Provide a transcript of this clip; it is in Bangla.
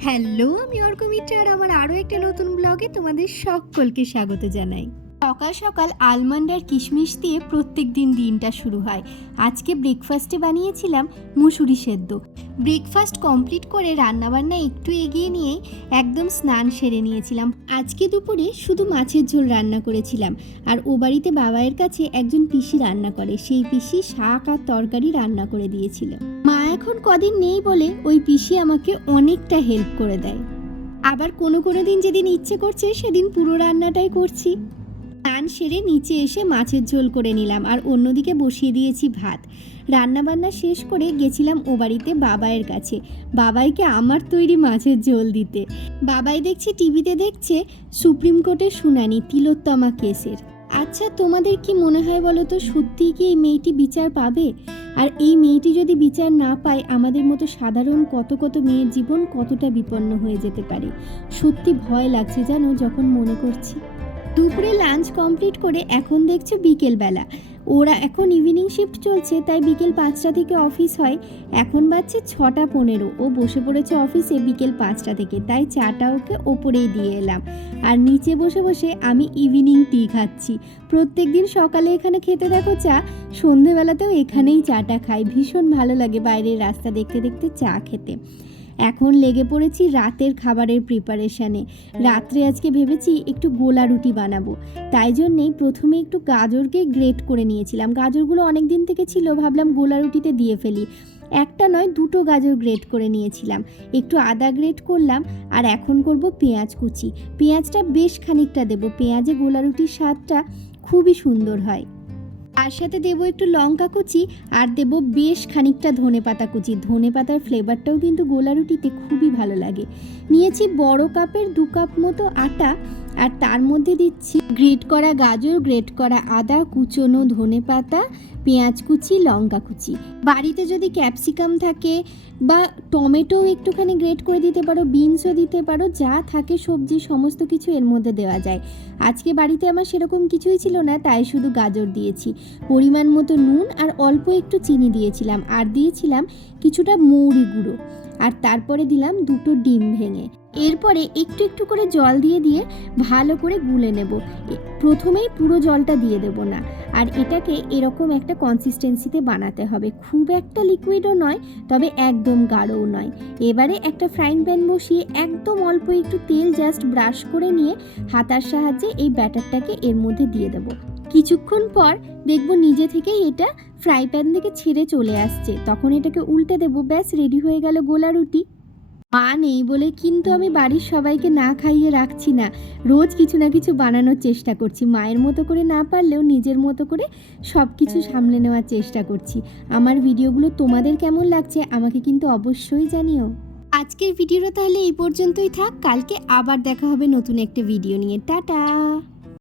হ্যালো আমি অর্ক মিত্র আর আমার আরও একটা নতুন ব্লগে তোমাদের সকলকে স্বাগত জানাই। সকাল সকাল আলমন্ড আর কিশমিশ দিয়ে প্রত্যেক দিন দিনটা শুরু হয়। আজকে ব্রেকফাস্টে বানিয়েছিলাম মুসুরি সেদ্ধ। ব্রেকফাস্ট কমপ্লিট করে রান্নাবান্না একটু এগিয়ে নিয়ে একদম স্নান সেরে নিয়েছিলাম। আজকে দুপুরে শুধু মাছের ঝোল রান্না করেছিলাম। আর ও বাড়িতে বাবায়ের কাছে একজন পিসি রান্না করে। সেই পিসি শাক আর তরকারি রান্না করে দিয়েছিল। এখন কদিন নেই বলে ওই পিসি আমাকে অনেকটা হেল্প করে দেয়। আবার কোনো কোনো দিন যেদিন ইচ্ছে করছে সেদিন পুরো রান্নাটাই করছি। স্নান সেরে নিচে এসে মাছের ঝোল করে নিলাম আর অন্যদিকে বসিয়ে দিয়েছি ভাত। রান্নাবান্না শেষ করে গেছিলাম ও বাড়িতে বাবাইয়ের কাছে। বাবাইকে আমার তৈরি মাছের ঝোল দিতে। বাবাই দেখছি টিভিতে দেখছে সুপ্রিম কোর্টের শুনানি তিলোত্তমা কেসের। আচ্ছা তোমাদের কি মনে হয় বলো তো সত্যিই কি এই মেয়েটি বিচার পাবে? আর এই মেয়েটি যদি বিচার না পায়, আমাদের মতো সাধারণ কত কত মেয়ের জীবন কতটা বিপন্ন হয়ে যেতে পারে? সত্যি ভয় লাগছে জানো যখন মনে করছি। দুপুরে লাঞ্চ কমপ্লিট করে এখন দেখছ বিকেলবেলা। ওরা এখন ইভিনিং শিফট চলছে, তাই বিকেল পাঁচটা থেকে অফিস হয়। এখন বাজছে ছটা পনেরো। ও বসে পড়েছে অফিসে বিকেল পাঁচটা থেকে, তাই চাটা ওকে ওপরেই দিয়ে এলাম। আর নিচে বসে বসে আমি ইভিনিং টি খাচ্ছি। প্রত্যেক দিন সকালে এখানে খেতে দেখো চা, সন্ধেবেলাতেও এখানেই চাটা খাই। ভীষণ ভালো লাগে বাইরের রাস্তা দেখতে দেখতে চা খেতে। এখন লেগে পড়েছি রাতের খাবারের প্রিপারেশানে রাত্রে আজকে ভেবেছি একটু গোলা রুটি বানাবো। তাই জন্যেই প্রথমে একটু গাজরকে গ্রেট করে নিয়েছিলাম। গাজরগুলো অনেক দিন থেকে ছিল, ভাবলাম গোলা রুটিতে দিয়ে ফেলি। একটা নয়, দুটো গাজর গ্রেট করে নিয়েছিলাম। একটু আদা গ্রেট করলাম আর এখন করব পেঁয়াজ কুচি। পেঁয়াজটা বেশ খানিকটা দেবো। পেঁয়াজে গোলা রুটির স্বাদটা খুবই সুন্দর হয়। তার সাথে দেব একটু লঙ্কা কুচি আর দেব বেশ খানিকটা ধনে পাতা কুচি। ধনে পাতার ফ্লেভারটাও কিন্তু গোলা রুটিতে খুবই ভালো লাগে। নিয়েছি বড় কাপের দু কাপ মতো আটা। আর তার মধ্যে দিচ্ছি গ্রেট করা গাজর, গ্রেট করা আদা, কুচনো ধনে পাতা, পেঁয়াজ কুচি, লঙ্কা কুচি। বাড়িতে যদি ক্যাপসিকাম থাকে বা টমেটো একটুখানি গ্রেট করে দিতে পারো, বিনসও দিতে পারো, যা থাকে সবজি, সমস্ত কিছু এর মধ্যে দেওয়া যায়। আজকে বাড়িতে আমার সেরকম কিছুই ছিল না, তাই শুধু গাজর দিয়েছি। পরিমাণ মতো নুন আর অল্প একটু চিনি দিয়েছিলাম, আর দিয়েছিলাম কিছুটা মৌরি গুঁড়ো। আর তারপরে দিলাম দুটো ডিম ভেঙে। এরপরে একটু একটু করে জল দিয়ে দিয়ে ভালো করে গুলে নেব। প্রথমেই পুরো জলটা দিয়ে দেব না। আর এটাকে এরকম একটা কনসিস্টেন্সিতে বানাতে হবে। খুব একটা লিকুইডও নয়, তবে একদম গাঢ়ও নয়। এবারে একটা ফ্রাইং প্যান বসিয়ে একদম অল্প একটু তেল জাস্ট ব্রাশ করে নিয়ে হাতার সাহায্যে এই ব্যাটারটাকে এর মধ্যে দিয়ে দেবো। কিছুক্ষণ পর দেখব নিজে থেকেই এটা ফ্রাই প্যান থেকে ছেড়ে চলে আসছে। তখন এটাকে উল্টে দেবো। ব্যাস রেডি হয়ে গেল গোলা রুটি। মা নেই বলে কিন্তু আমি বাড়ির সবাইকে না খাইয়ে রাখছি না। রোজ কিছু না কিছু বানানোর চেষ্টা করছি। মায়ের মতো করে না পারলেও নিজের মতো করে সব কিছু সামলে নেওয়ার চেষ্টা করছি। আমার ভিডিওগুলো তোমাদের কেমন লাগছে আমাকে কিন্তু অবশ্যই জানিও। আজকের ভিডিওটা তাহলে এই পর্যন্তই থাক। কালকে আবার দেখা হবে নতুন একটা ভিডিও নিয়ে। টাটা!